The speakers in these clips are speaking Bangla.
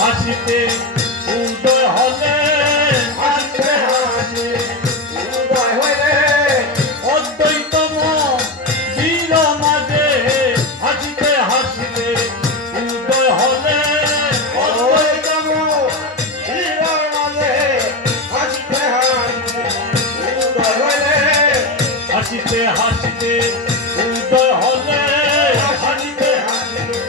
হাসিতে উদয় হলে হাসিতে হাসিতে উদয় হলে অদ্বৈতম বীর মাঝে হাসিতে হাসিতে উদয় হলে অদ্বৈতম বীর মাঝে হাসিতে হাসিতে উদয় হলে হাসিতে হাসিতে উদয় হলে হাসিতে হাসিতে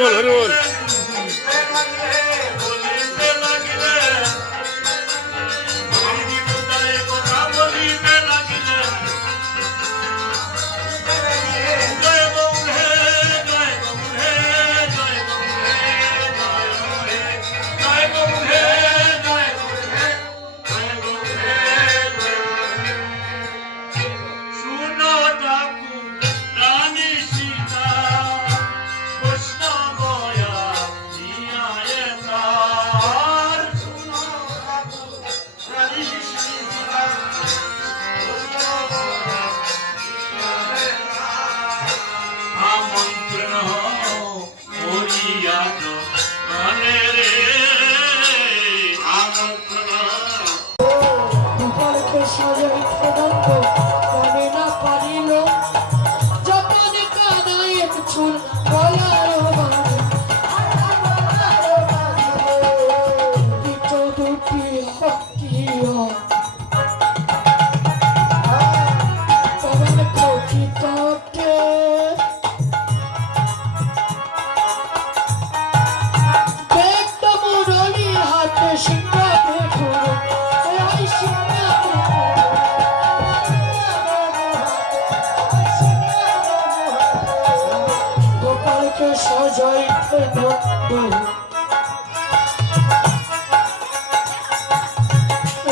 হরিবল হরিবল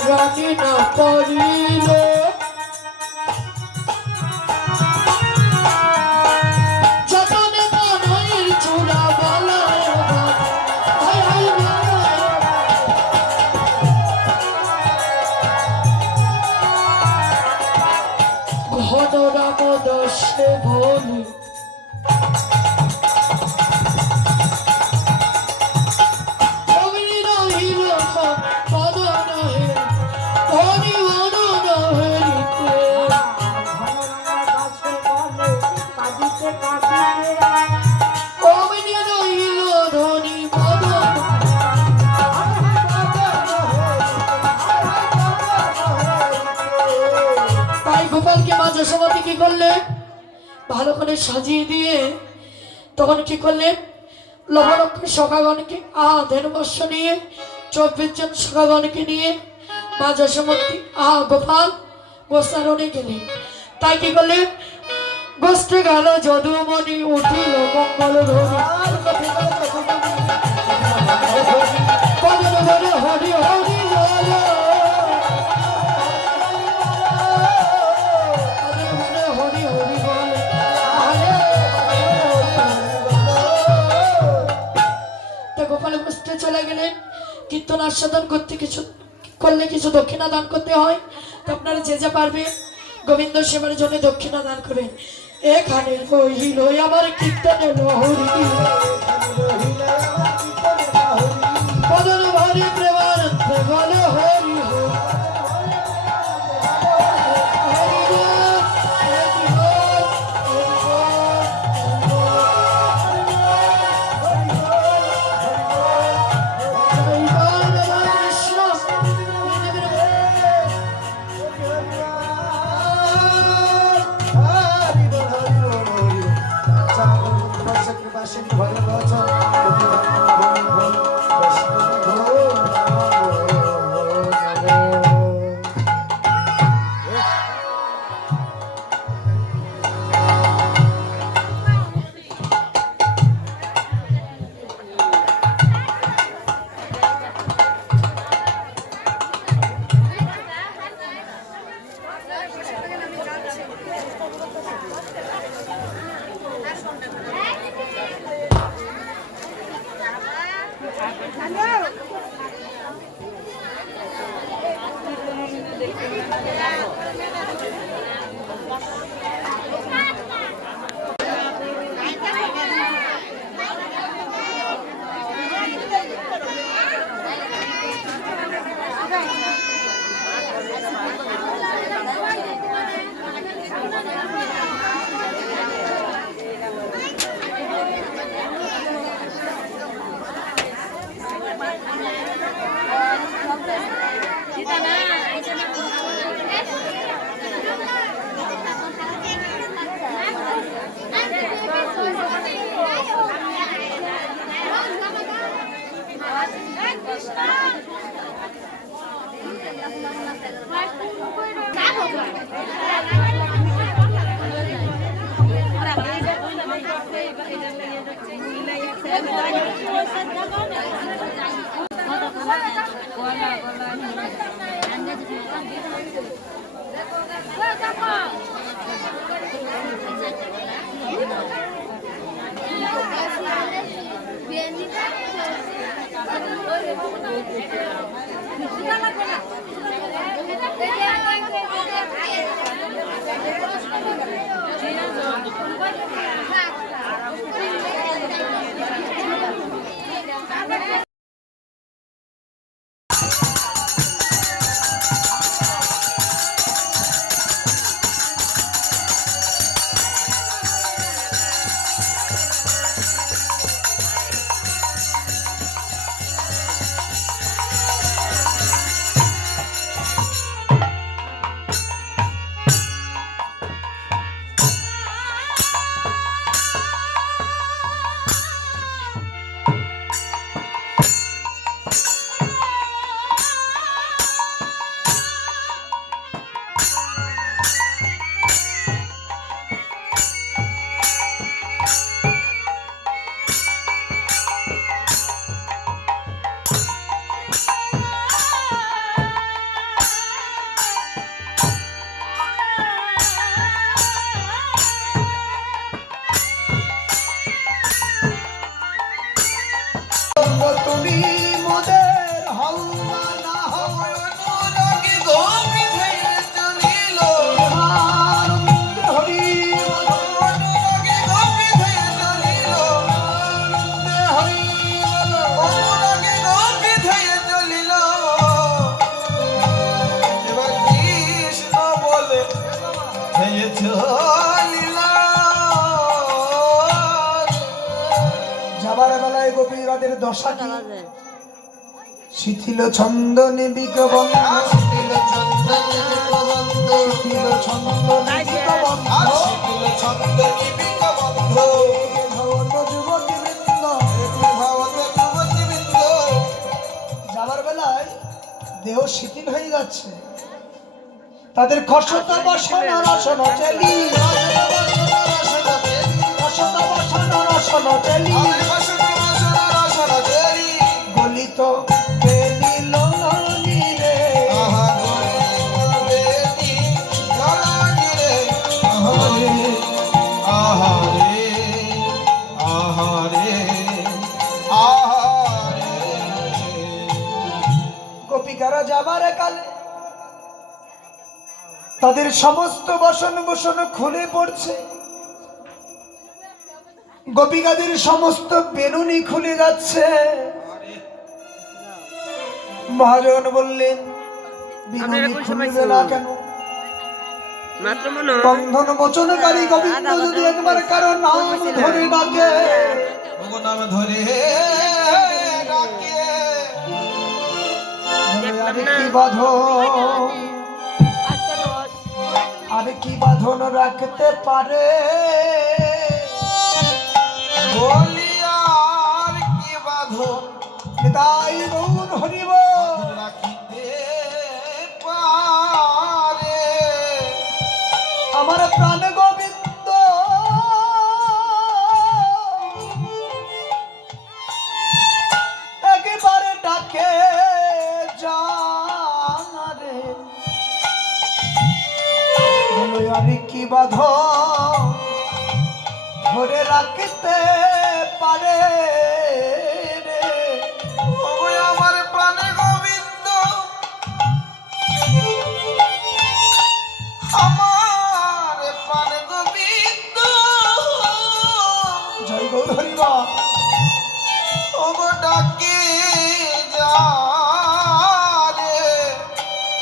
রানী না পারিল যতনে মনের চূড়া বলায় ঘন রাম দশে ভোলে কি করলে ভালো করে সাজিয়ে দিয়ে তখন কি করলেন লবলক্ষ সখাগণকে ধেনুবর্ষ নিয়ে 24 জন সখাগণকে নিয়ে মা যশোমতী গোপাল গোস্তারণে গেলেন। তাই কি করলেন গোষ্ঠে গেল যদুমণি উঠিল মঙ্গল ধ্বনি হরি হরি চলে গেলেন। কীর্তন আস্বাদন করতে কিছু করলে কিছু দক্ষিণা দান করতে হয়, তো আপনারা যে যা পারবে গোবিন্দ সেবার জন্য দক্ষিণা দান করবেন। এখানে রহিল আমার কীর্তনের লহরী বদন ভারী প্রেমানন্দে বলে হরি যাবার বেলায় গোপীবাদের দশা কি? শিথিল ছন্দনে বিকবন্ধ, শিথিল ছন্দনে বিকবন্ধ, শিথিল ছন্দনে বিকবন্ধ, শিথিল ছন্দনে বিকবন্ধ। ভবন যুবতীবৃন্দ, ভবন যুবতীবৃন্দ, যাবার বেলায় দেহ শিথিল হয়ে যাচ্ছে, তাদের খসতা বসন রসন চেলি, খসতা বসন রসন চেলি, গলিত বেলি ললনি রে, গোপিকারা যাবার কালে তাদের সমস্ত বসন বসন খুলে পড়ছে, গোপিকাদের সমস্ত বেনুনি খুলে যাচ্ছে। মহাজন বললেন, বেনুনি খুলবে না কেন? বন্ধন মোচনকারী গোবিন্দ যদি একবার কারো নাম ধরে ডাকে, নাম ধরে ডাকে, আরে কি বাঁধন, আরে কি বাঁধন রাখতে পারে, বলি আর কি বাঁধন তাই মৌন হরিব রাখিতে পারে। আমার প্রাণ গোবিন্দ একেবারে ডাকে জানারে, বলো আর কি বাঁধন ধরে রাখতে পারে রে, আমার প্রাণে গোবিন্দ, আমার প্রাণে গোবিন্দ, জয় গৌর হরিবা, ওগো ডাকে যারে,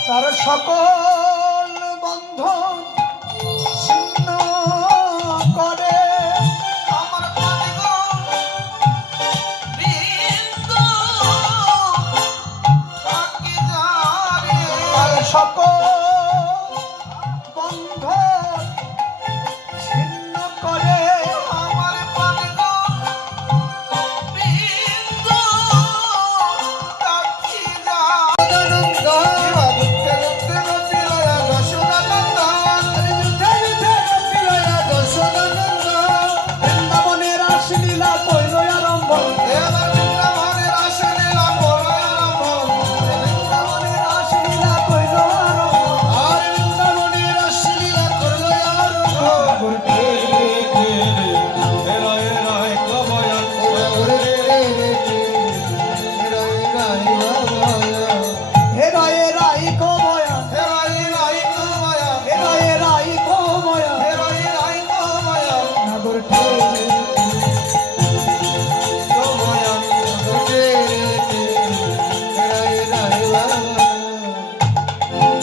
তার সকল বন্ধন ছিন্ন করে, আমার প্রাণে গোবিন্দ ডাকে যারে, তার সকল বন্ধন ছিন্ন করে, আমার প্রাণে গোবিন্দ ডাকে যারে।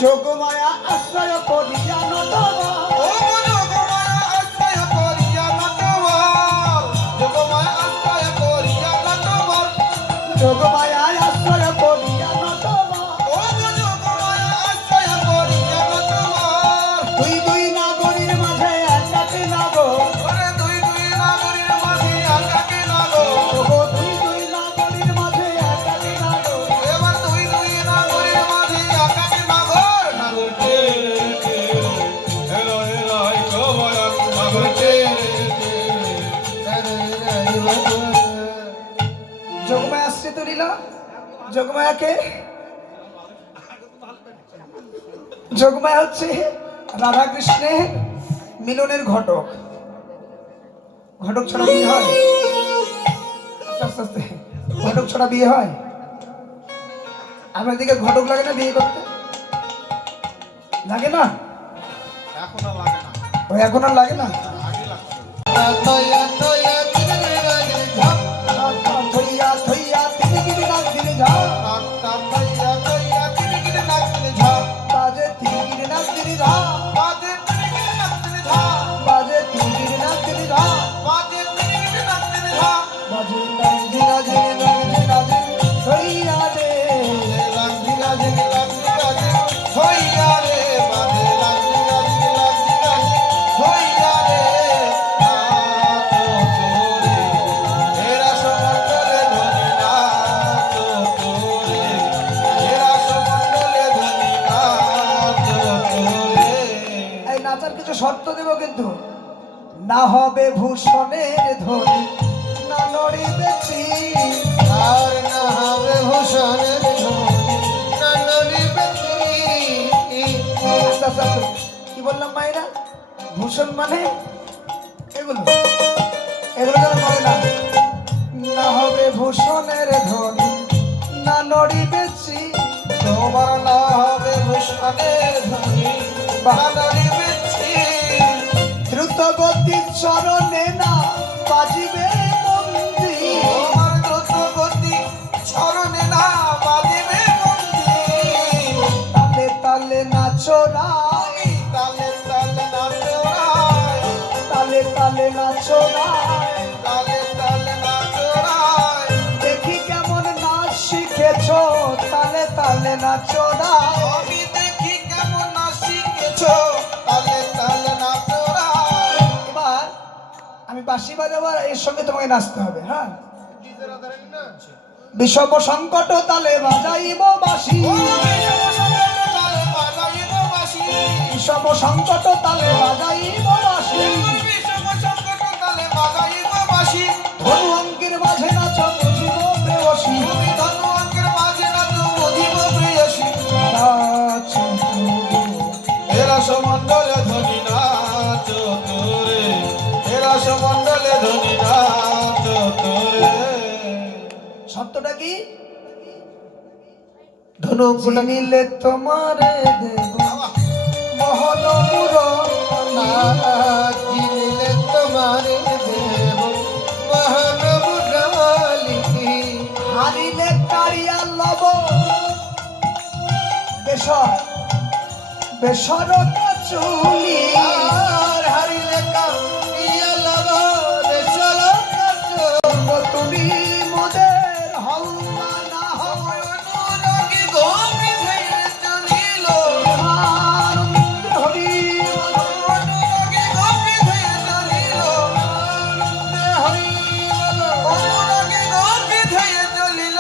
যোগমায়া আশ্রয় করিয়া নটবর ও যোগমায়া আশ্রয় করিয়া নটবর যোগমায়া আশ্রয় করিয়া নটবর যোগমায়া আশ্রয় করিয়া নটবর ও যোগমায়া আশ্রয় করিয়া নটবর দুই দুই নাগরীর মাঝে একাকে নাগর ওরে দুই দুই নাগরীর মাঝে একাকে নাগর ওগো দুই দুই নাগরীর মাঝে একাকে নাগর এবার দুই দুই নাগরীর মাঝে একাকে নাগর নাগর কে হেলো হেলো কবয়া নাগর কে যোগমায়া আসছে তো লীলা যোগমায়াকে যোগমায়া হচ্ছে রাধা কৃষ্ণের মিলনের ঘটক ঘটক ছাড়া বিয়ে হয় আস্তে আস্তে ঘটক ছাড়া বিয়ে হয় আপনার দিকে ঘটক লাগে না বিয়ে করতে লাগে না এখন আর লাগে না ওই এখন আর লাগে না আগে লাগতো তয়া তয়া দিনে রাগে ঝাপ থইয়া থইয়া তিনি গিরি নাচ দিনে যা রাত্তা তয়া তয়া দিনে রাগে ঝাপ বাজে তিনি গিরি নাচ দিনে যা বাজে দিনে রাগে ঝাপ বাজে তিনি গিরি নাচ দিনে যা বাজে দিনে রাগে ঝাপ বাজে নাচি নাচি নাচি নাচি থইয়া রে লাগি লাগি লাগি হইয়া রে বাজে লাগি লাগি লাগি হইয়া রে তোরে এরা সমন্ডলে ধনি না তোরে এরা সমন্ডলে ধনি না তোরে এই নাচার কিছু শর্ত দেব কিন্তু না হবে ভূষণের ধ্বনি না নড়িবে চির আর না হবে ভূষণের ধনি না নড়িবে আস্তে আস্তে আস্তে। কি বললাম মায়েরা ভূষণ মানে এগুলো এগুলো যেন করে না না হবে ভূষণের ধ্বনি না নড়িবে চির তোমার না হবে ভূষণের ধনি না নড়িবে দ্রুত গতি চরণে না বাজিবে মন্দির তোমার দ্রুত গতি চরণে না বাজিবে মন্দির তালে তালে নাচরায় তালে তালে নাচরায় তালে তালে নাচরায় তালে তালে নাচরায় দেখি কেমন নাচ শিখেছ তালে তালে নাচরায় আমি দেখি কেমন না শিখেছো তালে তালে নাচরায় এবার আমি বাঁশি বাজাবো আর এর সঙ্গে তোমাকে নাচতে হবে হ্যাঁ বিষম সংকট তালে বাজাইব বাঁশি বিষম সংকট তালে বাজাইব বাঁশি ধনু অঙ্কের মাঝে নাচ বুঝিব প্রেয়সী নাচ সমন্ডলে ধনী নাচ তোরে এরা সমন্ডলে ধনী নাচ তোরে শব্দটা কি ধনু নিলে তোমারে দেব মহল মুরনা কিনলে তোমারে দেব মহানবুরালি হারিলে কারিয়া লব বেসর বেসরতা চুলি আর হারিলে কামিয়া লব দেশল কাছ তুমি মোদের হল্লা না হয় অনুরাগী গোপী হয়ে চলিল আনন্দ হরি অনুরাগী গোপী হয়ে চলিল হরি অনুরাগী গোপী হয়ে চলিল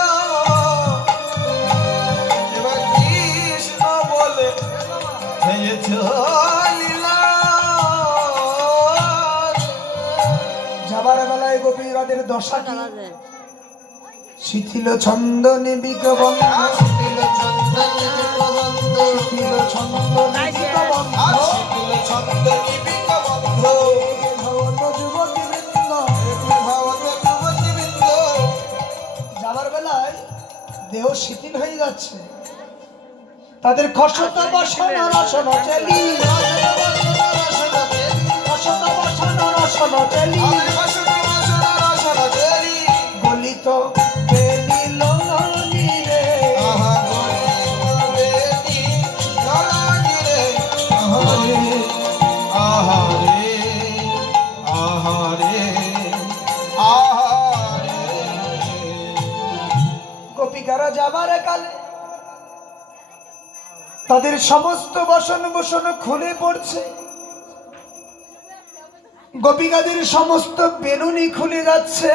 এবার কৃষ্ণ বলে হয়ে চলিল যাবার বেলায় গোপীরাদের দশা কি শিথিল ছন্দ নিবিক বন্ধ আসিল চন্দন বন্ধ শিথিল ছন্দ নিবিক বন্ধ আসিল ছন্দ নিবিক বন্ধ ভবন যুবতী বৃন্দ ভাবত যুবতী বৃন্দ যাবার বেলায় দেহ শিথিল হয়ে যাচ্ছে তাদের খসত বসন রসন চেলি খসত বসন রসন চেলি গলিত বেলি ললনি রে আহা গলি বেলি ললা যাবার কালে তাদের সমস্ত বসন বসন খুলে পড়ছে, গোপিকাদের সমস্ত বেনুনি খুলে যাচ্ছে।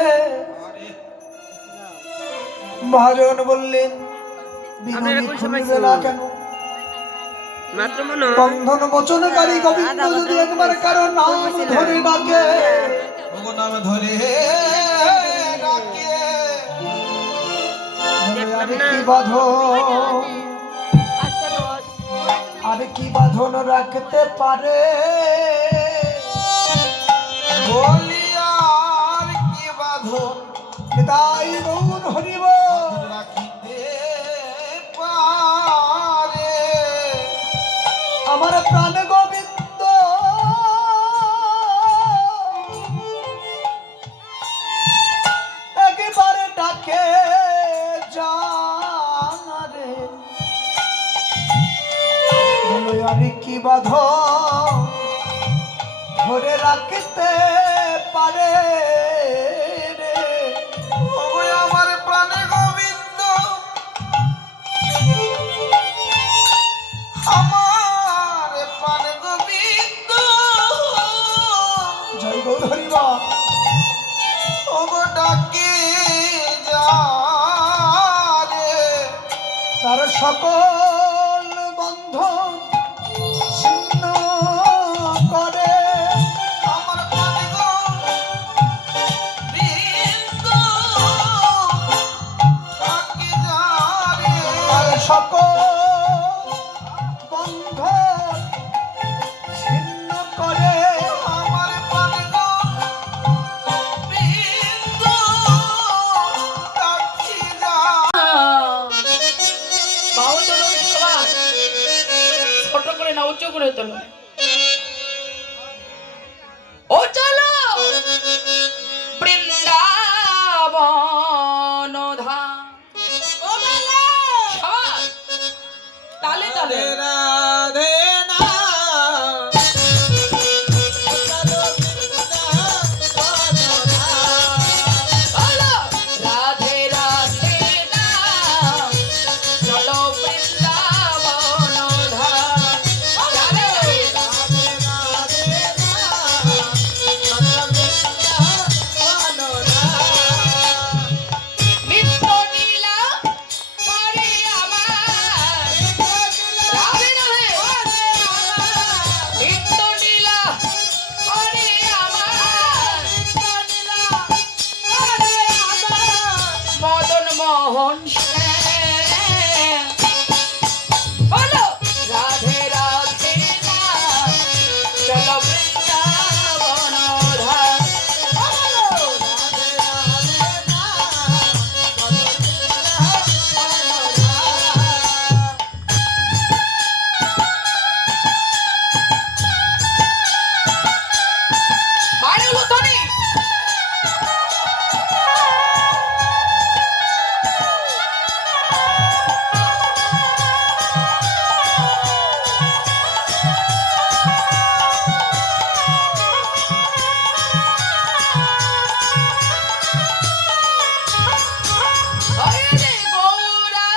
মহাজন বললেন, বেনুনি খুলবে না কেন? বন্ধন বচনকারী গোবিন্দ যদি একবার কারো নাম ধরে ডাকে, ওগো নাম ধরে ডাকে, আরে কি বাঁধন, আরে কি বাঁধন রাখতে পারে? বলি আর কি বাঁধন তাই গৌর হরিব রাখিতে পারে? আমার প্রাণ গোবিন্দ একেবারে ডাকে জানারে, বলো আরে কি বাঁধন ধরে রাখতে পারে রে? ওগো আমার প্রাণে গোবিন্দ, আমার প্রাণে গোবিন্দ, জয় গৌর হরিবা। ওগো ডাকে যা রে, তার সকল বন্ধন ছিন্ন করে, আমার প্রাণে গোবিন্দ ডাকে যা রে, তার সকল বন্ধন ছিন্ন করে। আমার প্রাণে গোবিন্দ ডাকে যা। বাহু তোলো সবাই, ছোট করে না উঁচু করে তোলো। ও চলো বৃন্দাবন ধাম। ও বালা সবাই তালে তালে রাধে না বলো রাধে রাধে না, চলো বৃন্দাবন ধাম। রাধে নিত্য নীলা পরে আমার, রাধে রাধে নিত্য নীলা পরে আমার, মদন মোহন শ্যাম। বলো রাধে রাধে না, চলো বৃন্দাবন ধাম। বলো রাধে রাধে না, চলো বৃন্দাবন ধাম। বাইরে লুথনি হরে রে গৌরা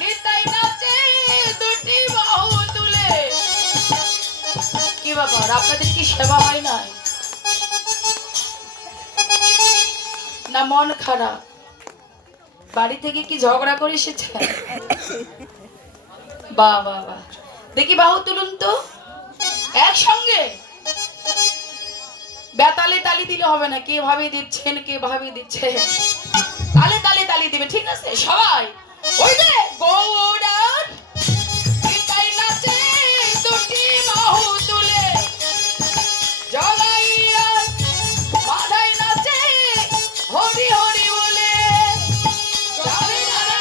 নিতাই নাচে দুটি বাহু তুলে। কি ব্যাপার, আপনাদের কি সেবা হয় নাই না মন খারাপ? বাড়ি থেকে কি ঝগড়া করে এসেছে? বাহ বাহ বাহ, দেখি বাহু তুলুন তো একসঙ্গে। বেতালে তালি দিলে হবে না, কে ভাবে দিচ্ছেন কে ভাবে দিচ্ছে, তালে তালে তালি দিবে, ঠিক আছে সবাই? ওই যে গৌরার নিতাই নাচে দুটি বাহু তুলে, জগাইয়া মাথায় নাচে হরি হরি বলে। রাধে রাধে,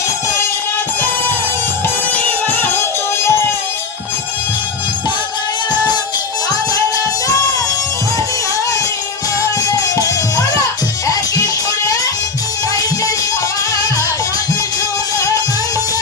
নিতাই নাচে দুটি বাহু তুলে, জগাইয়া মাথায় নাচে হরি হরি বলে। ওরা একই সুরে গাইতে সবাই, একই সুরে গাইতে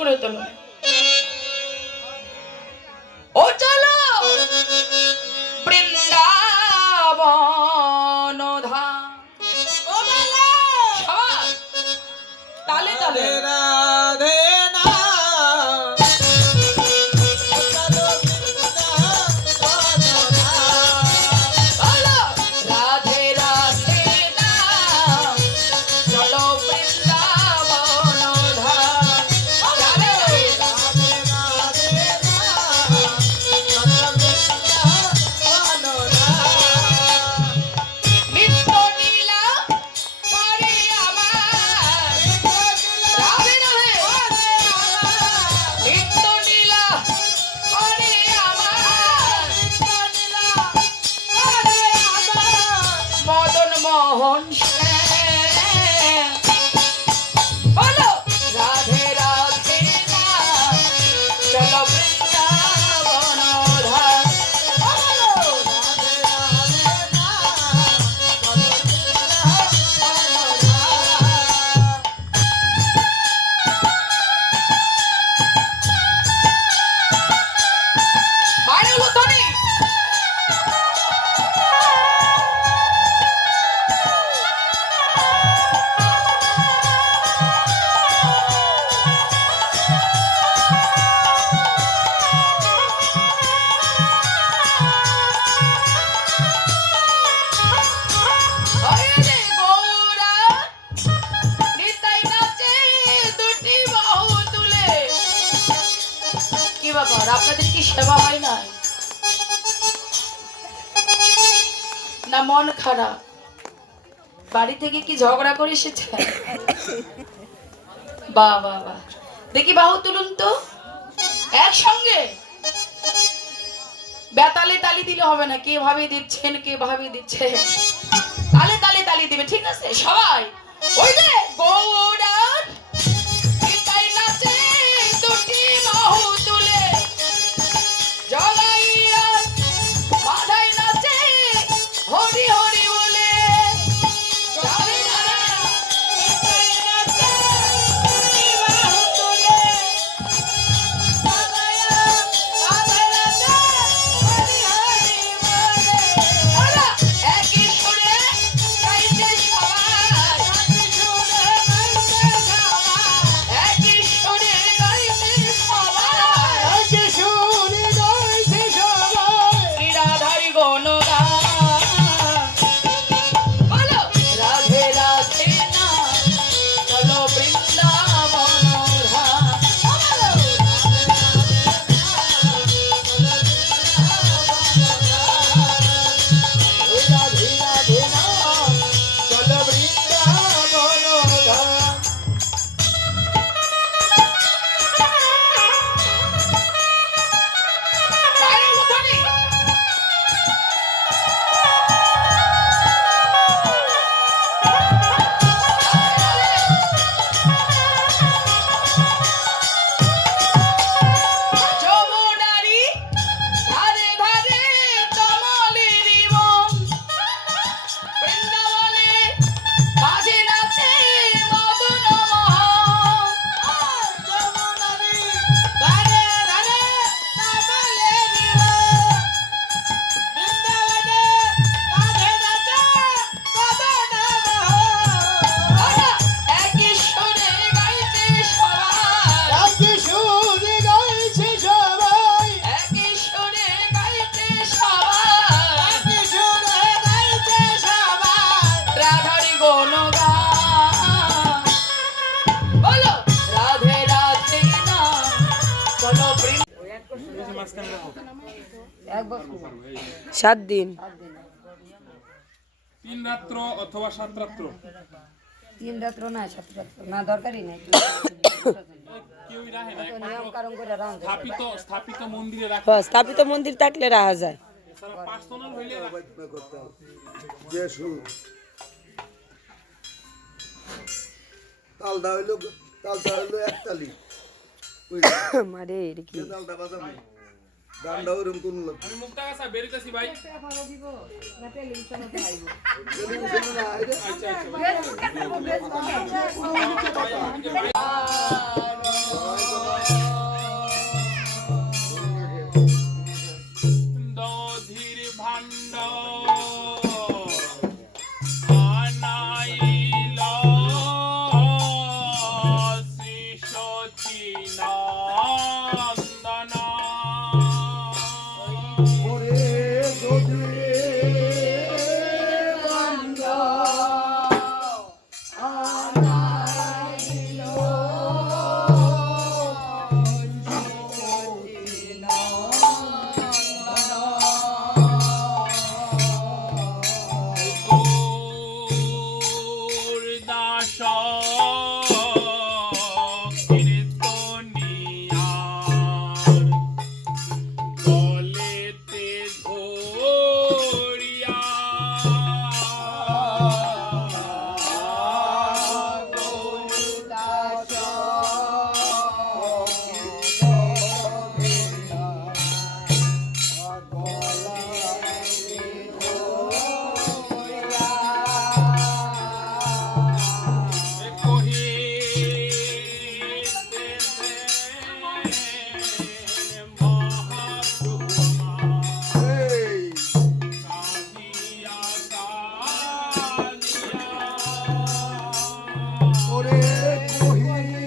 করে তোলো। ও চলো বৃন্দাবন ধাম। সবাই তালে তালে রাধে না বলো রাধে রাধে না চলো বৃন্দাবন ধাম। রাধে নিত্য নীলা করে আমার রাধে রাধে নিত্য নীলা করে আমার মদন মোহন সেন। বলো রাধে রাধে না চলো বৃন্দাবন ধাম। বাইরে হলো ধ্বনি। হরে রে গৌরা নিতাই নাচে দুটি বাহু তুলে। কি ব্যাপার আপনাদের কি সেবা হয় না? না মন খারাপ? বাড়ি থেকে কি ঝগড়া করে এসেছে? বাহ বাহ বাহ, দেখি বাহু তুলুন তো একসঙ্গে। বেতালে তালি দিলে হবে না, কে ভাবে দিচ্ছেন কে ভাবে দিচ্ছে, তালে তালে তালি দিবে, ঠিক আছে সবাই। ওই যে গৌরা নিতাই নাচে দুটি বাহু তুলে, জগাইয়া মাথায় নাচে হরি হরি বলে। রাধে রাধে নিতাই নাচে দুটি বাহু তুলে, জগাইয়া মাথায় নাচে হরি হরি বলে। ওরা একই সুরে গাইছে সবাই, একই সুরে গাইছে সবাই, একই সুরে গাইছে সবাই, একই সুরে গাইছে সবাই। শ্রী রাধার গুণগান। বলো রাধে রাধে না চলো বৃন্দাবন ধাম। বলো রাধে রাধে না চলো বৃন্দাবন ধাম। বাইরে হলো ধ্বনি। যমুনারি ধারে ধারে কমলের বন, বৃন্দাবনে মাঝে নাচে মদন মোহন। যমুনারি ধারে ধারে কমলের বন, বৃন্দাবনে মাঝে নাচে মদন মোহন। একই সুরে গাইছে সবাই, একই সুরে গাইছে সবাই, একই সুরে গাইছে সবাই, একই সুরে গাইছে সবাই। রাধার গুণগান। বলো রাধে রাধে না চলো বৃন্দাবন। 7 দিন 3 রাত্র অথবা 7 রাত্র 3 রাত্র না 7 রাত্র না দরকারই নাই কেউই রাখে না। নিয়ম কারণ করে রাখতে স্থাপিত মন্দিরে রাখে। স্থাপিত মন্দির থাকলে রাখা যায়। এছাড়া পার্সোনাল হইলে রাখে। তালটা হইলো একতালি মারে এটা কি তালটা বাজানো গানটা ওরকম কোন লোক আমি মুক্তা গাছা বেরিতেছি ভাই। টেলিভিশনে না আইরে আচ্ছা আচ্ছা দধির ভাণ্ড আনাইল শ্রী সতী নন্দন ওরে যদি বান্ধ আনাইল দাস কীর্তনিয়ার গলেতে ধরিয়া ওরে কহিছে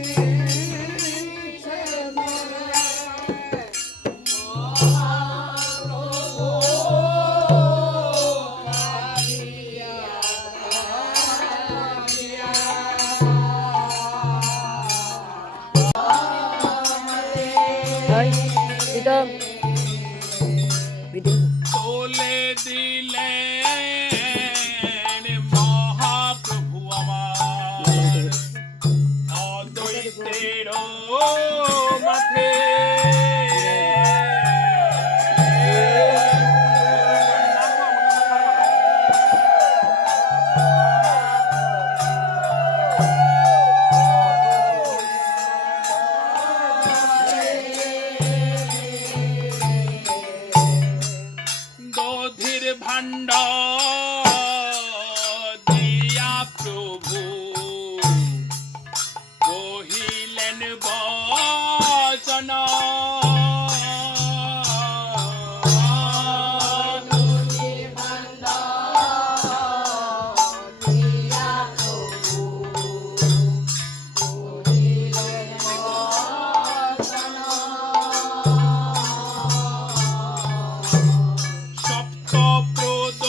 তোলে দিলেন মহাপ্রভু আমার অদ্বৈতের মাঠে দধির ভাণ্ড দিয়া প্রভু কহিলেন বচন সপ্তপ্রদ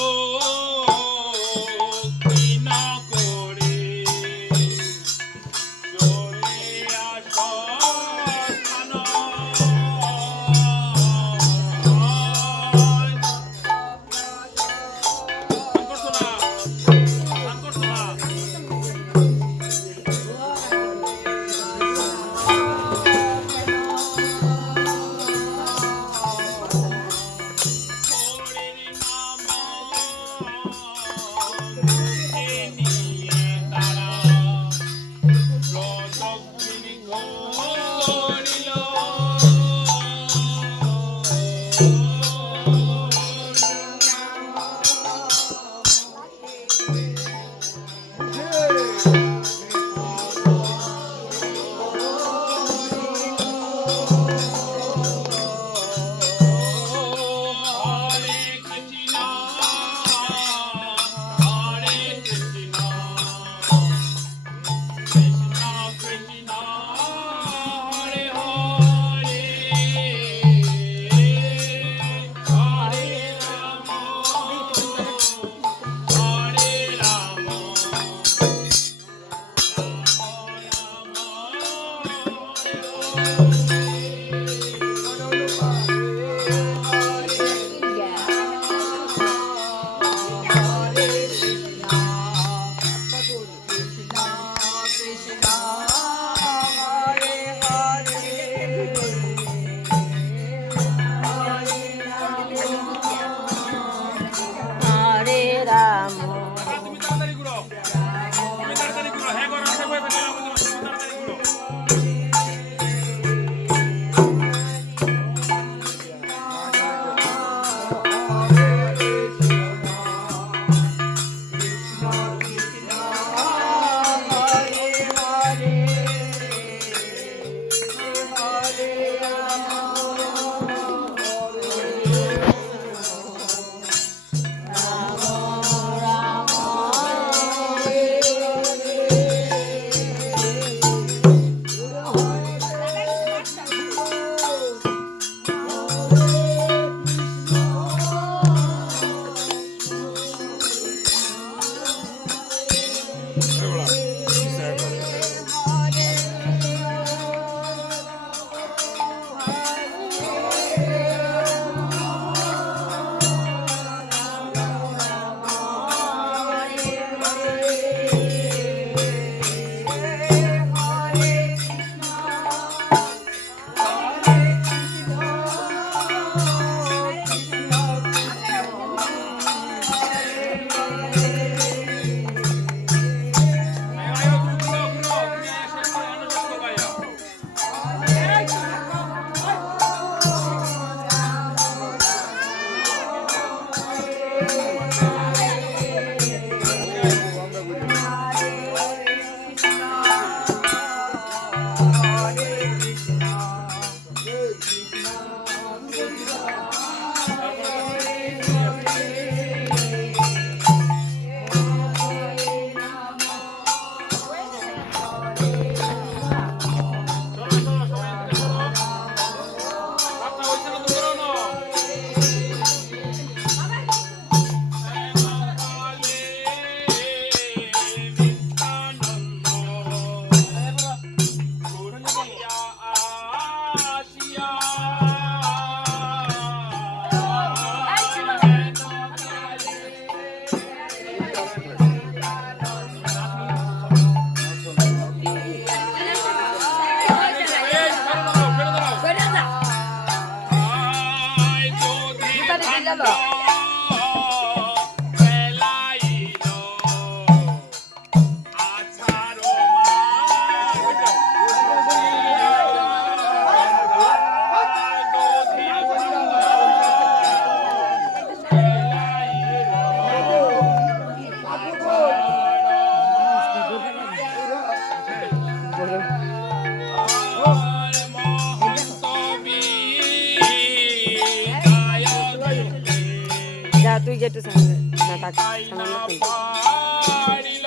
একটু সামনে না থাক না সামনে পারিল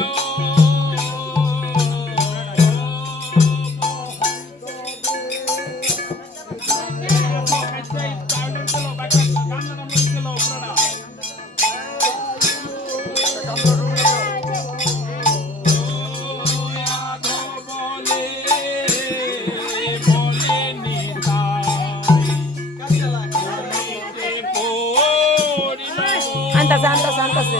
আনতাছে আনতাছে আনতাছে